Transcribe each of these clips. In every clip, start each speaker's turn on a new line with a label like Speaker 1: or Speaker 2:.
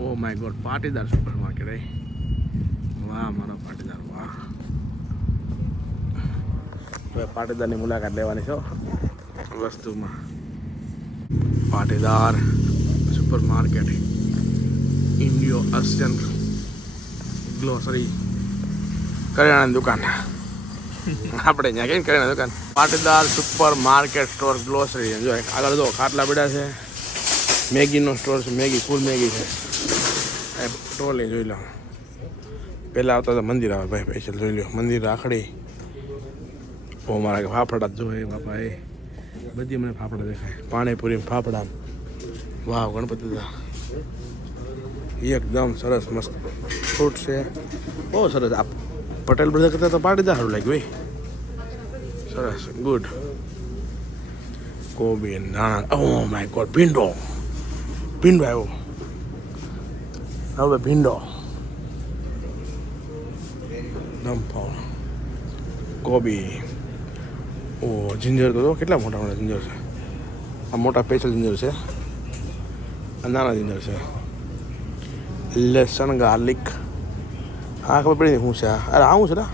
Speaker 1: O my god Patidar super market એ વાહ, મારો પાટીદાર, વાહ. હવે પાટીદારની મુલાકાત લેવાની છો વસ્તુમાં. Patidar super market Indo Asian grocery કરિયાણાની દુકાન. આપણે ત્યાં કઈ કરિયાણા દુકાન. Patidar super market store grocery જો, આગળ જો, ખાટલા પડ્યા છે. મેગીનો સ્ટોર છે મેગી ફૂલ મેગી છે. ટોલી જોઈ લો. પહેલાં આવતા તો મંદિર આવે ભાઈ પૈસા જોઈ લો, મંદિર રાખડી. ઓ મારા ફાફડા જોઈએ બાપા એ બધી મને ફાફડા દેખાય. પાણીપુરી ફાફડા. વાહ ગણપતિ એકદમ સરસ મસ્ત. ફ્રૂટ છે. બહુ સરસ. આ પટેલ બધા કરતાં તો પાટીદાર સારું લાગ્યું, ભાઈ. સરસ. ગુડ. કોબી નાણા. ઓ માય ગોડ ભીંડો. ભીંડો આવ્યો. હવે ભીંડો. ડમ્ફળ કોબી. ઓ જિંજર તો કેટલા મોટા મોટા જિંજર છે? આ મોટા પેચલ જિંજર છે. આ નાના જિંજર છે. લસણ ગાર્લિક. હા ખબર પડી નહીં શું છે આ. અરે આ શું છે ને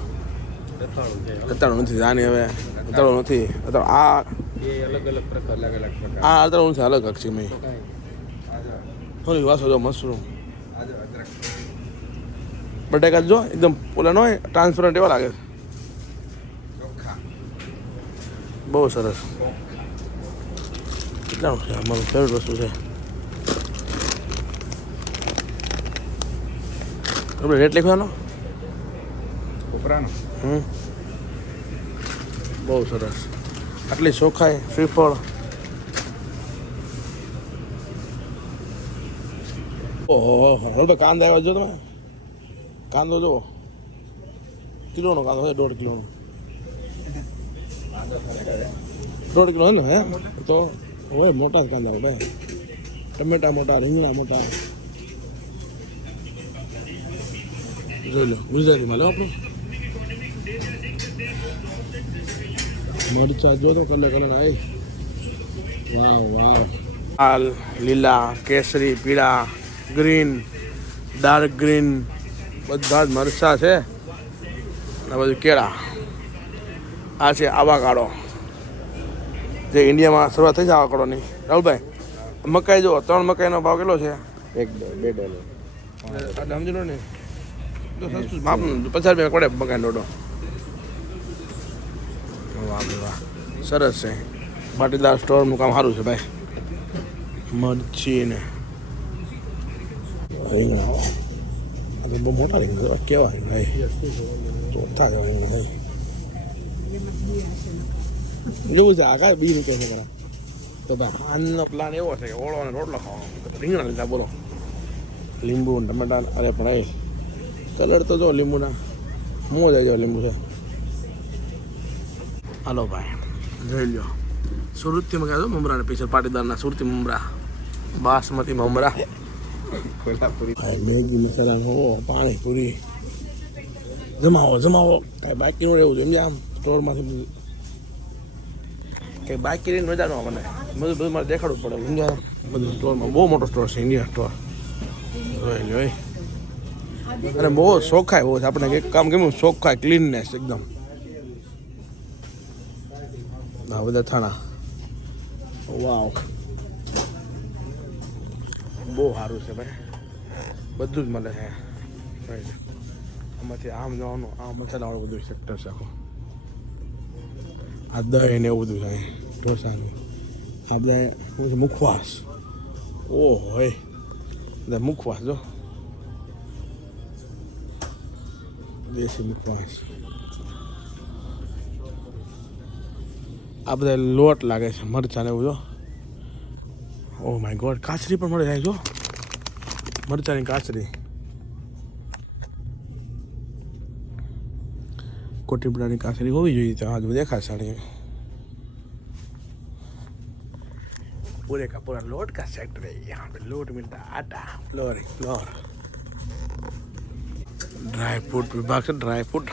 Speaker 1: અત્યારું નથી આની હવે. અત્યારું નથી. અત્યારે આ
Speaker 2: અલગ અલગ પ્રકાર અલગ અલગ પ્રકાર.
Speaker 1: આ અત્યારે અલગ અક્ષી મેં થોડી વાસો જો મશરૂમ. બટેકા જો એકદમ ઓલા નો હોય ટ્રાન્સપરન્ટ એવા લાગે છે. બહુ સરસ. કેટલાનું છે? અમારું ફેવરેટ વસ્તુ છે. આપણે રેટ લખવાનો?
Speaker 2: કોપરાનો
Speaker 1: હમ. બહુ સરસ. આટલી ચોખાઈ શ્રીફળ. ઓહો હવે તો કાંદા આવ્યા જો તમે? કાંદો જો કિલોનો કાંદો છે દોઢ કિલોનો દોઢ કિલો ને હે તો હોય મોટા જ કાંદા હોય ટમેટા મોટા રીંગણા મોટા જોઈ લો ગુજરાતીમાં લો આપણું મરચા જો તો કલર કલર આય વાહ વાહ લાલ લીલા કેસરી પીળા ગ્રીન ડાર્ક ગ્રીન બધા જ મરચા છે. અને બધું કેળા. આ છે આવાકાડો. જે ઇન્ડિયામાં શરૂઆત થઈ છે આવાકાડોની. રાહુલભાઈ મકાઈ જુઓ ત્રણ મકાઈનો ભાવ કેટલો છે?
Speaker 2: એક બે ડોલર
Speaker 1: એટલે સમજી લો ને. તો સસ્તું પચાસ રૂપિયા પડે મકાઈ દોડો વાહ વાહ સરસ છે. પાટીદાર સ્ટોરનું કામ સારું છે ભાઈ. મરચી ને રીંગણા. આ તો બહુ મોટા રીંગણા રીંગણા ભાઈ ચોથા છે રીંગણા ભાઈ જેવું છે આ કાંઈ બી રૂપિયા છે ખરા તો આનો પ્લાન એવો છે કે ઓળો અને રોટલો ખાવાનો રીંગણા લીધા બોલો લીંબુ ટમેટા અરે પણ એ કલર તો જો લીંબુના મોજ આવી જાવ લીંબુ છે હાલો ભાઈ જોઈ લ્યો સુરતીમાં મંગાવ્યો મમરાને પૈસા પાટીદારના સુરતી મમરા બાસમતી મમરા મેગી મસાલા હો પાણી પૂરી. જમાવો જમાવો. કાંઈ બાકીનું રહેવું જોઈએ. આમ સ્ટોરમાંથી બધું. કંઈ બાકી રહીને મજા મને. બધું બધું મારે દેખાડવું પડે. બધું સ્ટોરમાં, બહુ મોટો સ્ટોર છે સ્ટોર. જોઈ બહુ શોખાય, બહુ. છે આપણે એક કામ કેવું ચોખ્ખાઈ ક્લીનનેસ એકદમ. ના બધા થાણા. વાવ બહુ સારું છે ભાઈ. બધું જ મળે છે. આમાંથી આમ જવાનું આ મસાલાવાળું બધું સેક્ટર છે આખું. આ દહીં ને એવું બધું છે ઢોસાનું. આ બધા મુખવાસ. ઓ હોય. બધા મુખવાસ, જો. દેશી મુખવાસ. આ બધા લોટ લાગે છે, મરચાં ને એવું, જો. ઓ માય ગોડ કાચરી પણ મળે જાય જો મરચાંની કાચરી કોટીપડાની કાચરી હોવી જોઈએ તો આજુ દેખાશે સાડી पूरे का पूरा लोट का सेक्टर है यहाँ पे लोट मिलता है आटा फ्लोर फ्लोर ड्राई फ्रूट विभाग से ड्राई फ्रूट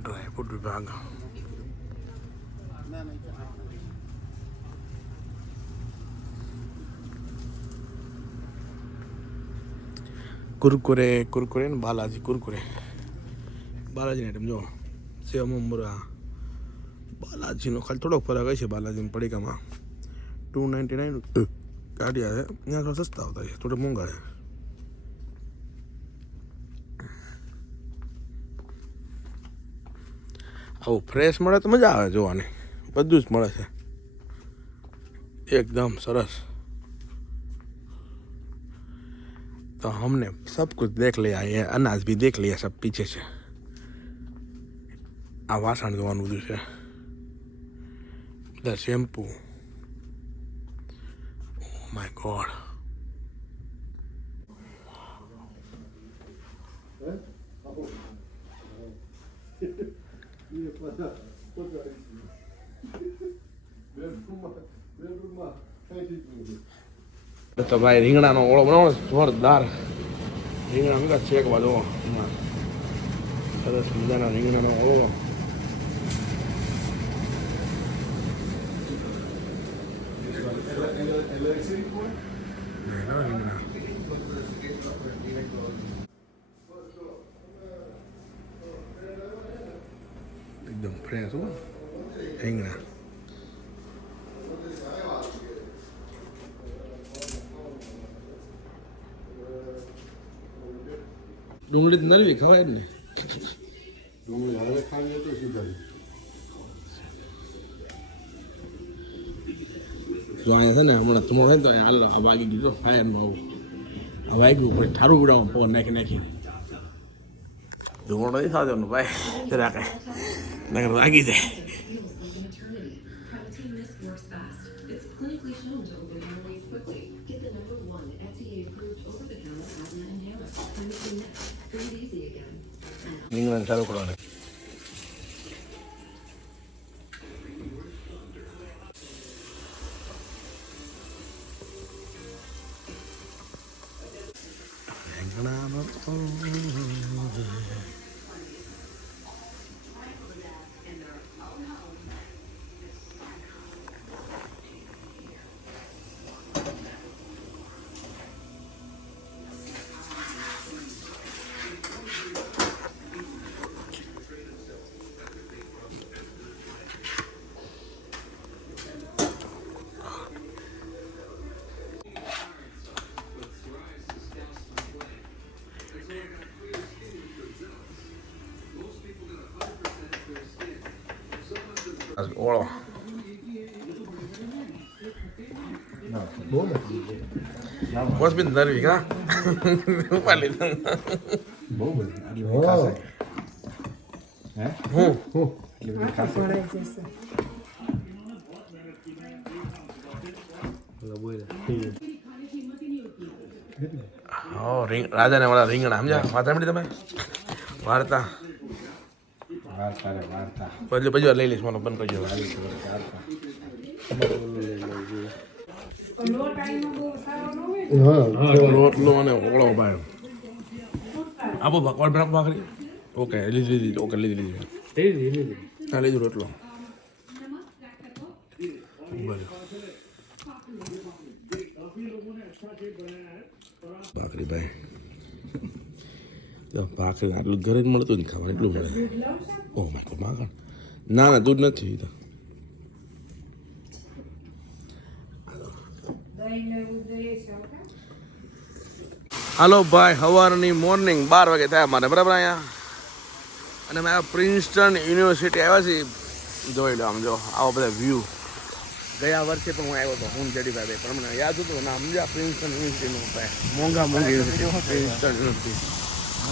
Speaker 1: ड्राई फ्रूट विभाग કુરકુરે કુરકુરે ને બાલાજી કુરકુરે બાલાજીની આઈટમ જો સેવ મમરા બાલાજીનો ખાલી થોડોક ફરક હશે બાલાજીની પડીકામાં ટુ નાઇન્ટી નાઇન કાઢ્યા આવે ત્યાં થોડા સસ્તા આવતા છે થોડા મોંઘા છે આવું ફ્રેશ મળે તો મજા આવે જોવાની બધું જ મળે છે એકદમ સરસ तो हमने सब कुछ देख लिया ये अनाज भी देख लिया सब पीछे से આ વાસણ ધોવાનું બધું છે બધા શેમ્પુ ઓ માય ગોડ તો ભાઈ રીંગણાનો ઓળો બનાવો જોરદાર. રીંગણા હંગા શેકવા દો સરસ મજાના રીંગણાનો ઓળો. એકદમ ફ્રેશ હો. રીંગણા. ડુંગળી નરવી ખવાય ને.
Speaker 2: ડુંગળી હવે ખાવી તો શું
Speaker 1: જો અહીંયા છે ને હમણાં ધુમો થાય તો હાલ આ વાગી ગયો. ફાયરમાં આવું. આ વાગ્યું પછી ઠારું ઉડાવું પવન નાખી નાખી. ધુમો નથી થતો ભાઈ જરા કઈ નગર વાગી જાય.
Speaker 3: And
Speaker 1: રીંગણાને
Speaker 2: હું એટલી બધી ખાશે
Speaker 1: હો રીંગ રાજાને વાળા રીંગણા સમજ્યા વાત મળી તમે વાર્તા
Speaker 2: વાર્તા રે વાર્તા
Speaker 1: પછી પછી લઈ લઈશ મને બંધ કરજો રોટલો અને ઓળો ભાઈ આપો ભગવાન બરાબર ભાખરી ઓકે લીધી લીધી ઓકે લીધી લીધી હા લીધું રોટલો. ભાખરી ભાઈ ભાખરી આટલું ઘરે મળતું ને ખાવાનું, એટલું મળે. ઓ ગોડ માગણ ના ના, દૂધ નથી તો. હાલો ભાઈ, સવારની મોર્નિંગ, બાર વાગે થયા મારે બરાબર અહીંયા? અને મેં પ્રિન્સટન યુનિવર્સિટી આવ્યા છીએ. જોઈ લો આમ જો, આવો બધા વ્યૂ ગયા વર્ષે પણ હું આવ્યો હતો, હું જડીભાઈ પણ મને યાદ હતું ના સમજ્યા પ્રિન્સટન યુનિવર્સિટીનું ભાઈ, મોંઘા મોંઘી પ્રિન્સટન યુનિવર્સિટી.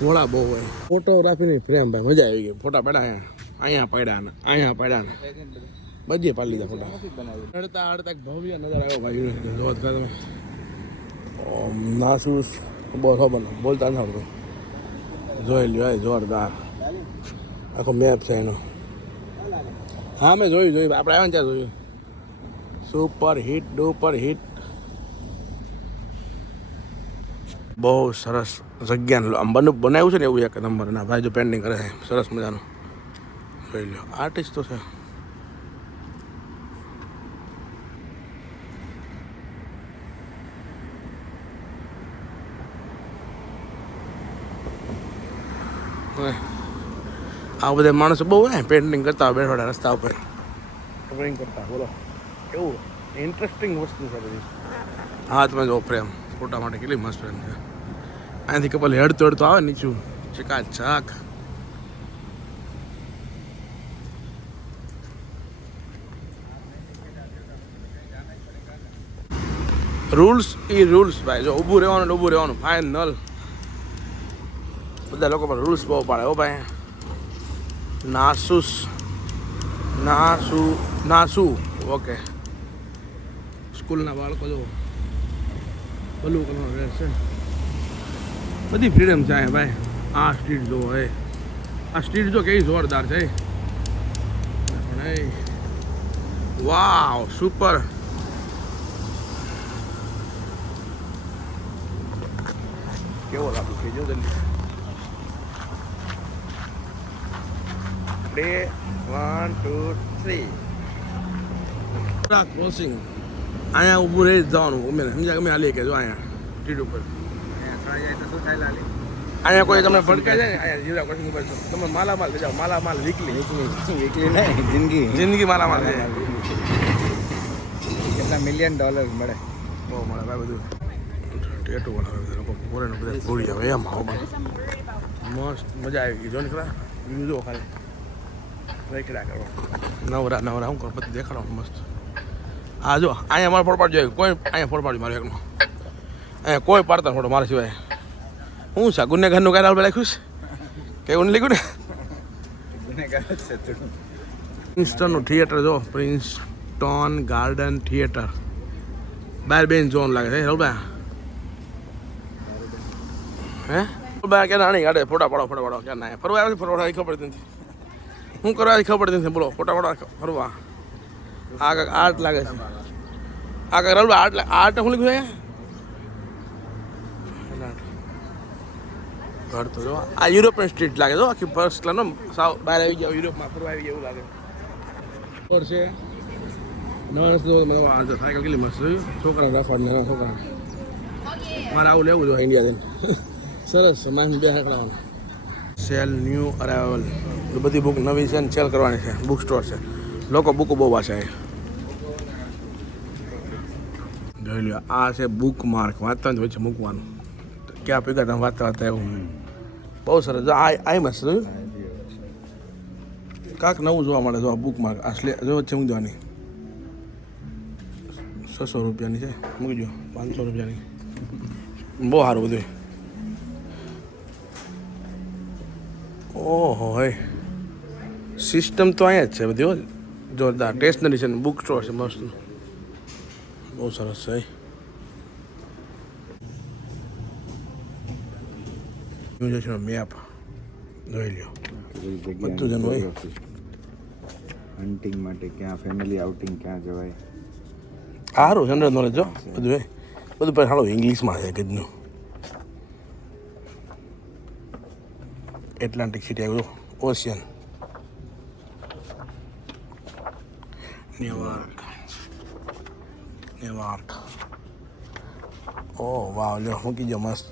Speaker 1: ભોળા બહુ હોય. ફોટોગ્રાફીની ફ્રેમ ભાઈ, મજા આવી ગઈ. ફોટા પડ્યા અહીંયા. પડ્યા ને, અહીંયા પડ્યા ને. બધી પાડી લીધા ફોટા. અડતા અડતા ભવ્ય નજર આવ્યો ભાઈ જો તમે. નાસુસ. બહુ ખબર બોલતા ના આવડતું. જોઈ લ્યો જોરદાર. આખો મેપ છે એનો. હા, મેં જોયું જોયું. આપણે આવ્યા ને ત્યાં જોયું. સુપર હિટ ડુપર હિટ બહુ સરસ જગ્યાને આમ બનુ બનાવ્યું છે ને એવું એક નંબર. ના ભાઈ જો પેન્ટિંગ કરે છે. સરસ મજાનું. જોઈ લો આર્ટિસ્ટ તો છે. આ બધા માણસો બહુ હે. પેન્ટિંગ કરતા હોય બેઠા રસ્તા ઉપર. ડ્રોઈંગ કરતા બોલો. એવું ઇન્ટરેસ્ટિંગ વસ્તુ છે બધી. હા તમે જો પ્રેમ ફોટા માટે કેટલી મસ્ત ફ્રેમ છે. અહીંથી કપલ હેડતો હેડતો આવે નીચું. ચકા ચાક રૂલ્સ એ રૂલ્સ ભાઈ, જો ઊભું રહેવાનું ઊભું રહેવાનું, ફાઇનલ. બધા લોકો પર રૂલ્સ બહુ પાડે હો ભાઈ. નાસુસ. નાસુ નાસુ. ઓકે. સ્કૂલના બાળકો જો બ્લુ કલરનો રહેશે છે. બધી ફ્રીડમ છે ભાઈ. આ સ્ટ્રીટ જો હે આ સ્ટ્રીટ જો કેવી જોરદાર છે. વાવ સુપર કેવો લાગુ કે જો જલ્દી. આપણે વન ટુ થ્રી ક્રોસિંગ અહીંયા ઊભું રહી જવાનું અમે સમજ્યા અમે હાલીએ કે જો અહીંયા સ્ટ્રીટ ઉપર અહીંયા કોઈ તમને ભડકાય જાય ને અહીંયા જીરા ક્રોસિંગ ઉપર તમે માલામાલ થઈ જાઓ માલામાલ વીકલી
Speaker 2: એકલી નહીં જિંદગી
Speaker 1: જિંદગી માલામાલ છે
Speaker 2: કેટલા મિલિયન ડોલર મળે
Speaker 1: બહુ મળે ભાઈ બધું ટેટુ બનાવે બધા લોકો પૂરે બધા ભૂલી આવે એમ આવો મસ્ત મજા આવી ગઈ જો નીકળા ખરા જો ખાલી રેખડા કરો નવરા નવરા હું કરો બધું દેખાડો મસ્ત હા જો, અહીંયા મારે ફોટો પાડજો કોઈ, અહીંયા ફોડ પાડજો મારે એકનો. અહીંયા કોઈ પાડતા ફોટો મારા સિવાય. હું છે? ગુનેગારનું કાંઈ નામ લખ્યું છે? કે એવું નહીં લખ્યું ને? પ્રિન્સ્ટનનું થિયેટર જો પ્રિન્સ્ટોન ગાર્ડન થિયેટર બાર બેન જોન લાગે છે. રબા હે? રબા કે નાની ગાડે ફોટા પાડો ફોટા પાડો. ક્યાં ના, ફરવા આવે ફરવા ખબર નથી. હું કરવા ખબર નથી. બોલો, ફોટા પાડો, ફરવા. આ આર્ટ લાગે છે આ રબા આર્ટ આર્ટ શું લખ્યું છે ઘર તો જો આ યુરોપિયન સ્ટ્રીટ લાગે તો આખી ફર્સ્ટ ક્લાસ સાવ બહાર આવી ગયા યુરોપમાં ફરવા આવી એવું લાગે છે નવા રસ્તો આ જો કેટલી મસ્ત જોયું છોકરા છોકરા મારે આવું લેવું જોઈએ ઇન્ડિયાથી સરસ માહિતી બે હાકડાવાનું સેલ ન્યૂ અરાઇવલ બધી બુક નવી છે ને સેલ કરવાની છે બુક સ્ટોર છે લોકો બુકો બહુ વાંચે છે જોઈ લ્યો, આ છે બુક માર્ક વાંચતા જ હોય છે મૂકવાનું ક્યાં ભેગા તમે વાંચતા વાંચતા એવું બહુ સરસ. આ આ મસ્ત કાંક નવું જોવા મળે, જો આ બુક માર્ક આ સ્લે જો વચ્ચે મૂકી છસો રૂપિયાની છે. મૂકી દો પાંચસો રૂપિયાની. બહુ સારું બધું ઓહો, હે. સિસ્ટમ તો અહીંયા જ છે બધી જોરદાર. સ્ટેશનરી છે બુક સ્ટોર છે, મસ્ત. બહુ સરસ છે મેપ જોઈ લ્યો બધું જ એનું હોય.
Speaker 2: હન્ટિંગ માટે ક્યાં? ફેમિલી આઉટિંગ ક્યાં જવાય?
Speaker 1: સારું જનરલ નોલેજ જો બધું બધું પણ સારું ઇંગ્લિશમાં છે કીધું. એટલાન્ટિક સિટી આવ્યું ocean New York New York ઓ વાવ લ્યો મૂકી જો મસ્ત.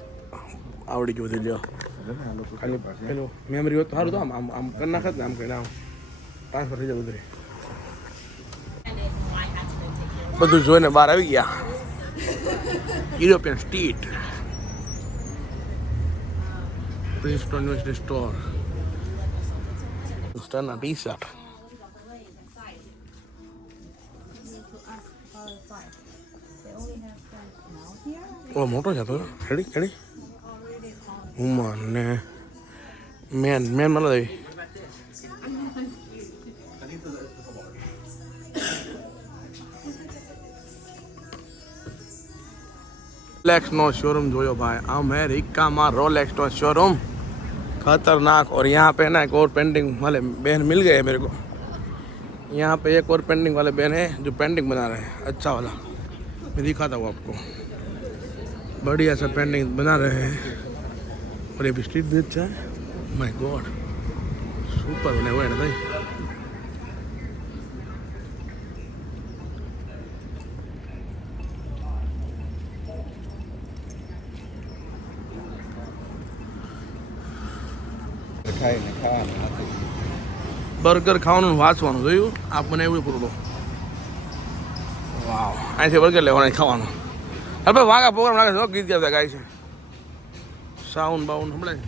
Speaker 1: આવડી ગયું બધું, લ્યો. ખાલી પેલું મેમરી હોત સારું તો આમ આમ આમ કરી નાખત ને આમ કરીને આમ. ટ્રાન્સફર થઈ બધું બધું જોઈને બહાર આવી ગયા. European street Princeton university store સ્ટોરના T shirt ઓ મોટો છે તો હેડી હેડી વુમન ને મેન મેન મને દેવી રોલેક્સ નો શોરૂમ જોયો ભાઈ અમેરિકામાં રોલેક્સ નો શોરૂમ खतरनाक और यहाँ पे ना एक और पेंटिंग वाले बहन मिल गए मेरे को यहाँ पे एक और पेंटिंग वाले बहन है जो पेंटिंग बना रहे हैं अच्छा वाला मैं दिखाता हूँ आपको बढ़िया सा पेंटिंग बना रहे हैं और ये भी स्ट्रीट भी अच्छा है माय गॉड सुपर बने हुए हैं ना भाई
Speaker 2: ખાઈને ખાવાનું નથી
Speaker 1: બર્ગર ખાવાનું ને વાંચવાનું જોયું આપ મને એવું પૂરું વાવ અહીંથી બર્ગર લેવાનું ખાવાનું અરે ભાઈ વાગા પ્રોગ્રામ લાગે છે ગીત ગાતા, ગાય છે. સાઉન્ડ બાઉન્ડ હમણાં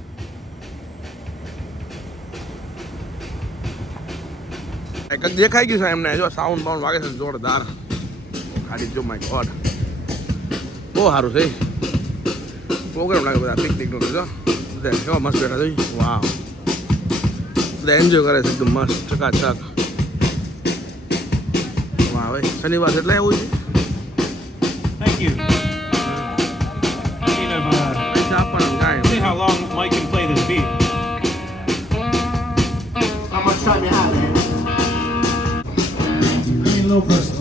Speaker 1: કંઈક દેખાઈ ગયું છે એમને, જો સાઉન્ડ બાઉન્ડ વાગે છે, જોરદાર. ખાલી જો માય ગોડ. બહુ સારું છે પ્રોગ્રામ લાગે બધા પિકનિકનો જો. બધા કેવા મસ્ત બેઠા છે વાહ બધા એન્જોય કરે છે, એકદમ મસ્ત, ચકાચક. વાહ ભાઈ શનિવાર એટલે એવું છે?
Speaker 4: Thank you.
Speaker 5: no person.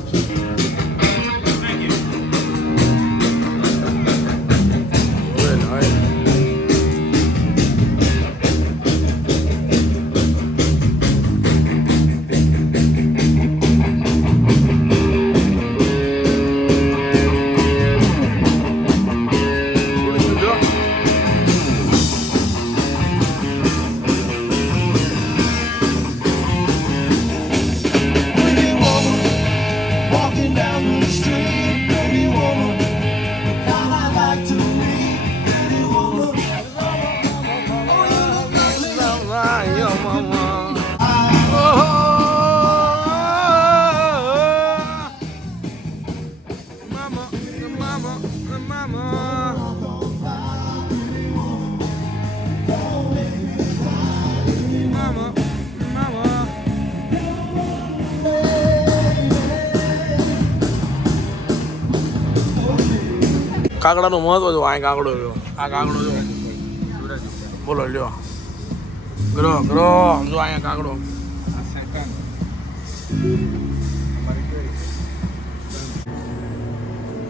Speaker 1: કાકડાનું મહત્વ જો, આ કાગડો જો આ કાગડો જો. બોલો, લ્યો. ગ્રો ગ્રો જો અહીંયા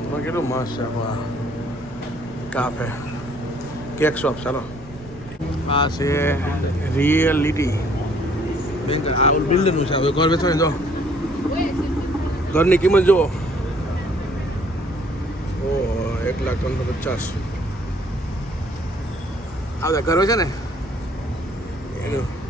Speaker 1: તો કેટલું મસ્ત છે કાફે કેક શોપ, ચાલો. આ છે રિયલિટી બેંક આ ઓલું બિલ્ડરનું છે હવે ઘર બેસો જો. ઘરની કિંમત જુઓ ઓહો એક લાખ ત્રણસો પચાસ. આ બધા છે ને? એનું.